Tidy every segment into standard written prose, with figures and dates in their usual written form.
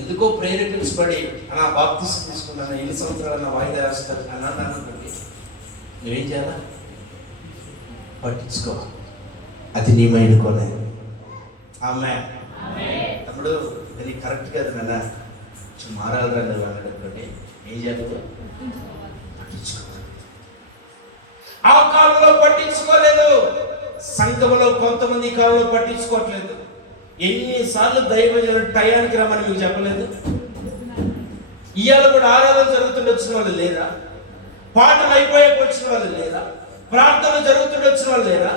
ఎందుకో ప్రేరేపించబడి అలా బాప్తిసం తీసుకున్నాను, ఎన్ని సంవత్సరాలు వాయిదా వేస్తారు అన్నదానండి. నువ్వేం చేయాలా? పట్టించుకో, అది నీ మైండ్ కోనే. ఆమె తమ్ముడు అది కరెక్ట్ కాదు నాన్న, మారాలి రండి వాళ్ళని ఏం చేయాలి? పట్టించుకో. ఆ కాలంలో పట్టించుకోలేదు, సంఘంలో కొంతమంది కాలంలో పట్టించుకోవట్లేదు. ఎన్నిసార్లు దైవజనుడు టయానికి రమ్మని మీకు చెప్పలేదు? ఇవాళ కూడా ఆరాధన జరుగుతుండే వచ్చిన వాళ్ళు లేరా? పాటలు అయిపోయాక వచ్చిన వాళ్ళు లేరా? ప్రార్థన జరుగుతుండే వచ్చిన వాళ్ళు లేరా?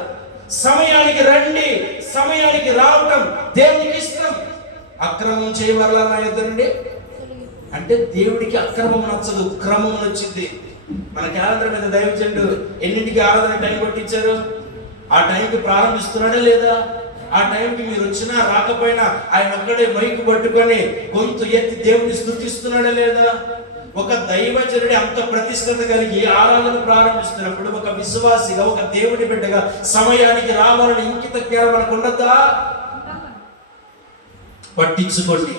సమయానికి రండి, సమయానికి రావటం దేవునికి ఇష్టం. అక్రమం చేయవల్ల నా యొద్దనండి అంటే దేవుడికి అక్రమం నచ్చదు, క్రమం నచ్చింది. మన క్యాలెండర్ మీద దైవజనుడు ఎన్నింటికి ఆరాధన టైం పట్టించారు? ఆ టైంకి ప్రారంభిస్తున్నాడా లేదా? ఆ టైంకి మీరు వచ్చినా రాకపోయినా ఆయన ఒక్కడే మైకు పట్టుకొని గొంతు ఎత్తి దేవుడిని స్తుతిస్తున్నాడా లేదా? ఒక దైవజనుడి అంత ప్రతిష్టత కలిగి ఆరాధన ప్రారంభిస్తున్నప్పుడు ఒక విశ్వాసిగా, ఒక దేవుడి బిడ్డగా సమయానికి రావాలని ఇంకిత జ్ఞానం మనకు ఉండద్దా? పట్టించుకోండి,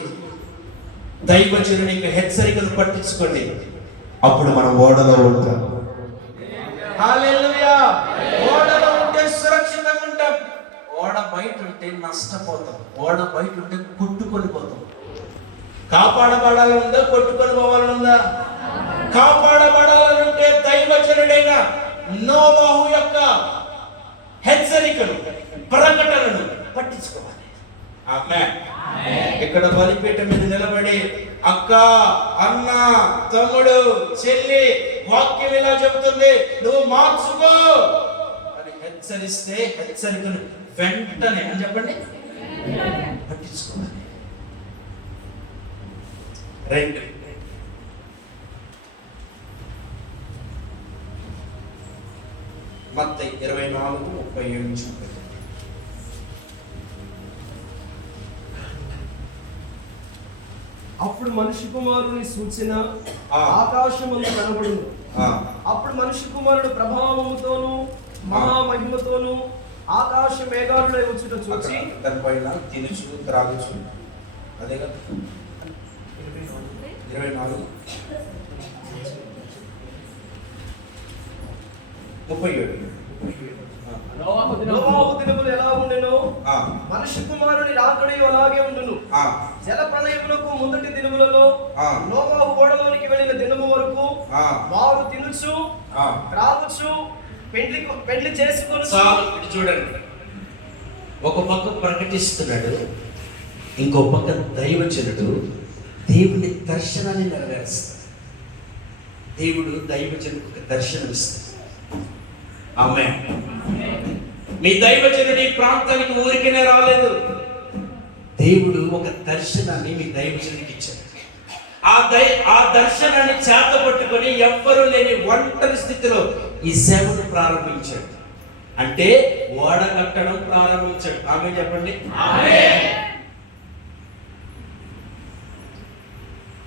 దైవజనుడి యొక్క హెచ్చరికలు పట్టించుకోండి, అప్పుడు మనం ఓడలో ఉంటాం. హల్లెలూయా! ఓడలో ఉంటే సురక్షితంగా ఉంటాం. ఓడ బయట ఉంటే నష్టపోతాం, ఓడ బయట ఉంటే కొట్టుకొని పోతాం. కాపాడబడాలనుందా, కొట్టుకొని పోవాలనుందా? కాపాడబడాలనుంటే దైవజనుడైన నోవహు యొక్క హెచ్చరికలు, ప్రకటనను పట్టించుకోవాలి. ఆమేన్. ఇక్కడ బలిపీఠం మీద నిలబడి అక్క, అన్న, తమ్ముడు, చెల్లి, వాక్యం ఇలా చెబుతుంది, నువ్వు మార్చుకో అని హెచ్చరిస్తే హెచ్చరికను వెంటనే అని చెప్పండి పట్టించుకోవాలి. రెండు, మత్తయి 24:37. అప్పుడు మనిషి కుమారుని సూచన ఆకాశమందు కనబడును. అప్పుడు మనిషి కుమారుడు ప్రభావముతోను మహామహిమతోను ఆకాశ మేఘాలలో వచ్చుట చూచి దానిపైన తినుచు త్రాగుచు, అదే కదా 24:37. నోవహు దినములు ఎలా ఉండెనో మనిషి కుమారుని రాకడయు అలాగే ఉండును. జల ప్రళయమునకు ముందటి దినములలో నోవహు ఓడలోనికి వెళ్ళిన దినము వరకు వారు తినుచు త్రాగుచు పెండ్లి చేసుకొని. చూడండి, ఒక పక్క ప్రకటిస్తున్నాడు, ఇంకో పక్క దైవజనుడు దేవుని దర్శనాన్ని నెరవేరుస్తాడు. దేవుడు దైవజనుడికి దర్శనం ఇస్తాడు. ఆమేన్. మీ దైవజనుడి ప్రాంతానికి ఊరికనే రాలేదు, దేవుడు ఒక దర్శనాన్ని మీ దైవజనుడికి ఇచ్చాడు. ఆ దర్శనాన్ని చేత పట్టుకొని ఎవ్వరూ లేని ఒంటరి స్థితిలో ఈ సేవను ప్రారంభించాడు. అంటే ఓడ కట్టడం ప్రారంభించాడు. ఆమేన్ చెప్పండి.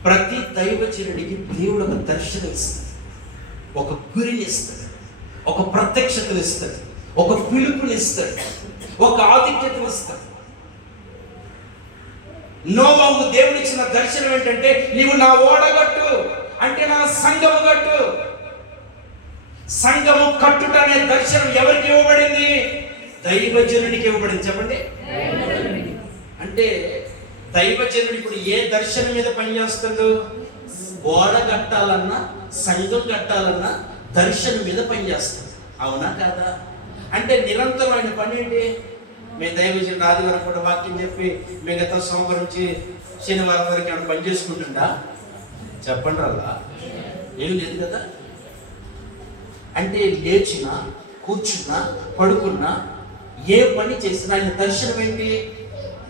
ప్రతి దైవజనుడికి దేవుడు ఒక దర్శనం ఇస్తాడు, ఒక గురిని ఇస్తాడు, ఒక ప్రత్యక్షతను ఇస్తాడు, ఒక పిలుపుని ఇస్తాడు, ఒక ఆధిక్యతను ఇస్తాడు. నోవహు దేవుడు ఇచ్చిన దర్శనం ఏంటంటే, నీవు నా ఓడగట్టు అంటే నా సంఘము కట్టు. సంఘము కట్టుట అనే దర్శనం ఎవరికి ఇవ్వబడింది? దైవజనుడికి ఇవ్వబడింది. చెప్పండి. అంటే దైవజనుడు ఇప్పుడు ఏ దర్శనం మీద పనిచేస్తాడు? ఓడ కట్టాలన్నా, సంఘం కట్టాలన్నా దర్శనం మీద పనిచేస్తాడు. అవునా కాదా? అంటే నిరంతరమైన పని ఏంటి? మీ దైవజనుడు ఆదివారం కూడా వాక్యం చెప్పి మిగతా సోమవారం నుంచి శనివారం వరకు ఏమైనా పని చేసుకుంటుండా? చెప్పండి అలా ఏం లేదు కదా. అంటే లేచినా, కూర్చున్నా, పడుకున్నా, ఏ పని చేసినా ఆయన దర్శనం ఏంటి?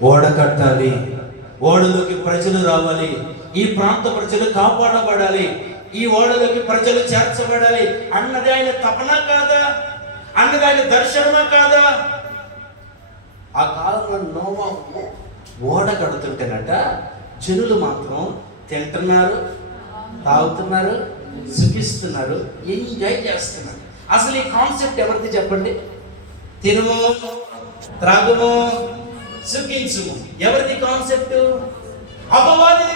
ఓడ కట్టాలి, ఓడలోకి ప్రజలు రావాలి, ఈ ప్రాంత ప్రజలు కాపాడబడాలి, ఈ ఓడలోకి ప్రజలు చేర్చబడాలి అన్నది ఆయన తపన కాదా? అన్నది ఆయన దర్శనమా కాదా? ఆ కాలంలో నోవహు ఓడ కడుతుంటేనట జనులు మాత్రం తింటున్నారు, తాగుతున్నారు, సుఖిస్తున్నారు, ఎంజాయ్ చేస్తున్నారు. అసలు ఈ కాన్సెప్ట్ ఎవరిది చెప్పండి? తినుము, త్రాగుము, సుఖించుము. ఎవరిది కాన్సెప్ట్? అపవాదిది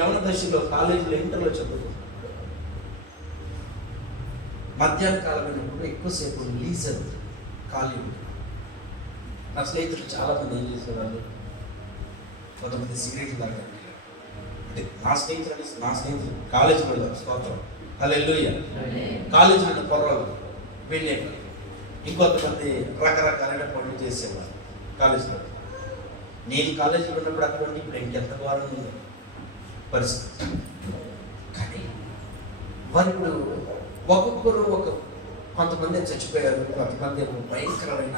యవన దశలో కాలేజీలో ఇంటర్లో చదువుకుంటాను. మధ్యాహ్న కాలం అయినప్పుడు ఎక్కువసేపు లీజర్ ఖాళీ ఉంటుంది. నా స్నేహితులు చాలామంది ఏం చేసేవాళ్ళు, కొంతమంది సిగరెట్లు తాగడానికి, అంటే నా స్నేహితులు కాలేజీలో స్తోత్రం హల్లెలూయా, కాలేజీలో పొరలు వెళ్ళేవాళ్ళు. ఇంకొంతమంది రకరకాలైన పనులు చేసేవాళ్ళు కాలేజీలో. నేను కాలేజీలో ఉన్నప్పుడు అక్కడ ఇప్పుడు ఇంకెంత వారం ఉందో పరిస్థితి. కానీ వారు ఇప్పుడు ఒక్కొక్కరు కొంతమంది చచ్చిపోయారు, కొంతమంది భయంకరమైన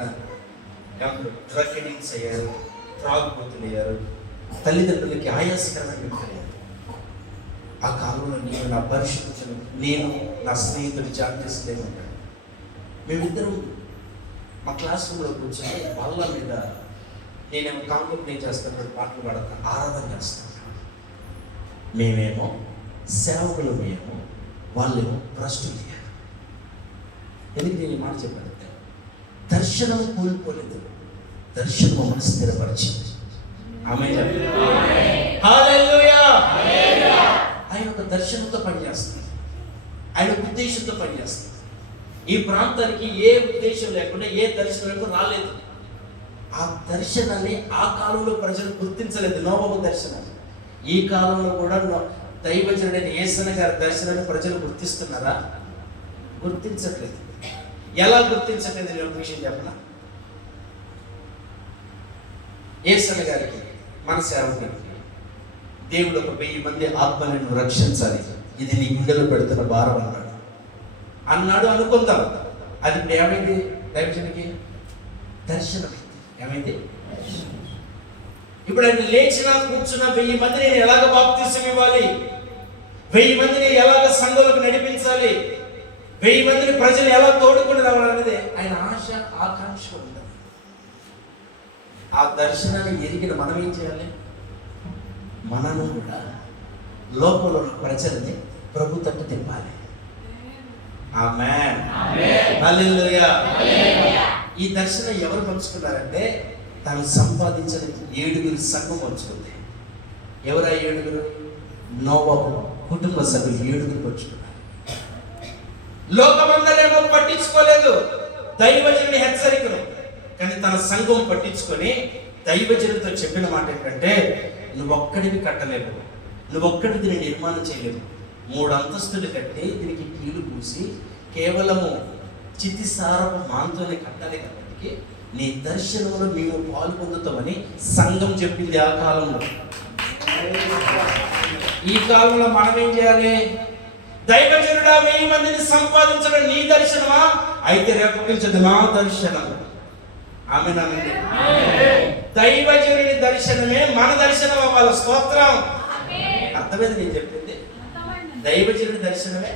డ్రగ్ అడిక్ట్స్ అయ్యారు, త్రాగుబోతులు అయ్యారు, తల్లిదండ్రులకి ఆయాసకరమైన వ్యక్తులు. ఆ కాలంలో నేను నా పరిశుద్ధులు, నేను నా స్నేహితుడు జాగ్రత్త ఉంటాడు. మేమిద్దరం మా క్లాస్ రూమ్లో కూర్చొని బల్ల మీద నేనేమో కాంగ్లో ప్లే చేస్తాను, పాటలు పాడతాను, ఆరాధన చేస్తాను. మేమేమో సేవకులు, మేము వాళ్ళేమో భ్రష్టులు. ఎందుకు నేను ఈ మాట చెప్పానంటే, దర్శనము కోల్పోలేదు, దర్శనం మమ్మల్ని స్థిరపరిచింది. ఆమేన్. హల్లెలూయా. ఆయన ఒక దర్శనంతో పనిచేస్తుంది, ఆయన ఉద్దేశంతో పనిచేస్తుంది. ఈ ప్రాంతానికి ఏ ఉద్దేశం లేకుండా ఏ దర్శనం రాలేదు. ఆ దర్శనాన్ని ఆ కాలంలో ప్రజలు గుర్తించలేదు, నోవహు దర్శనాన్ని. ఈ కాలంలో కూడా దైవజనుడైన యేసయ్య గారి దర్శనాన్ని ప్రజలు గుర్తిస్తున్నారా? గుర్తించట్లేదు. ఎలా గుర్తించట్లేదు? నేను ఒక విషయం చెప్పనా? యేసయ్య గారికి, మన సేవకుడికి దేవుడు ఒక 1000 మంది ఆత్మలను రక్షించాలి, ఇది నీ గుండెలో పెడుతున్న భారం అన్నాడు అనుకుందాం. అది ఇప్పుడు ఏమైంది? దైవజనుడికి దర్శనం ఏమైంది? ఇప్పుడు ఆయన లేచినా కూర్చున్నా 1000 మందిని నేను ఎలాగ బాప్తిసం ఇవ్వాలి, 1000 మందిని ఎలాగ సంఘంలోకి నడిపించాలి, 1000 మందిని ప్రజలు ఎలా తోడుకుని రావాలనేది ఆయన ఆశ, ఆకాంక్ష ఉంటుంది. ఆ దర్శనాన్ని ఎరిగిన మనం ఏం చేయాలి? మనము కూడా లోపల ఉన్న ప్రజల్ని ప్రభు తట్టు తిప్పాలి. ఆమేన్. హల్లెలూయా. ఈ దర్శనం ఎవరు పంచుకున్నారంటే, తను సంపాదించిన 7 సంఘం పంచుకుంది. ఎవరు ఆ 7? నోవహు కుటుంబ సభ్యులు 7 పంచుకున్నారు. లోకమందరేమో పట్టించుకోలేదు దైవజనుని హెచ్చరికను, కానీ తన సంఘం పట్టించుకొని దైవజనుడితో చెప్పిన మాట ఏంటంటే, నువ్వొక్కడివి కట్టలేవు, నువ్వొక్కడి దీన్ని నిర్మాణం చేయలేవు, 3 అంతస్తులు కట్టి దీనికి కీలు పూసి కేవలము చితిసారపు మాంతోనే కట్టాలి. కాబట్టి నీ దర్శనంలో మేము పాలు పొందుతామని సంఘం చెప్పింది ఆ కాలంలో. ఈ కాలంలో మనం ఏం చేయాలి? దైవజనుడా 1000 మందిని సంపాదించడం నీ దర్శనమా? అయితే రేపటించదు నా దర్శనం. ఆమేన్. దైవజనుని దర్శనమే మన దర్శనం అవ్వాలి. స్తోత్రం. అర్థమైంది నేను చెప్పింది? దైవజనుడి దర్శనమే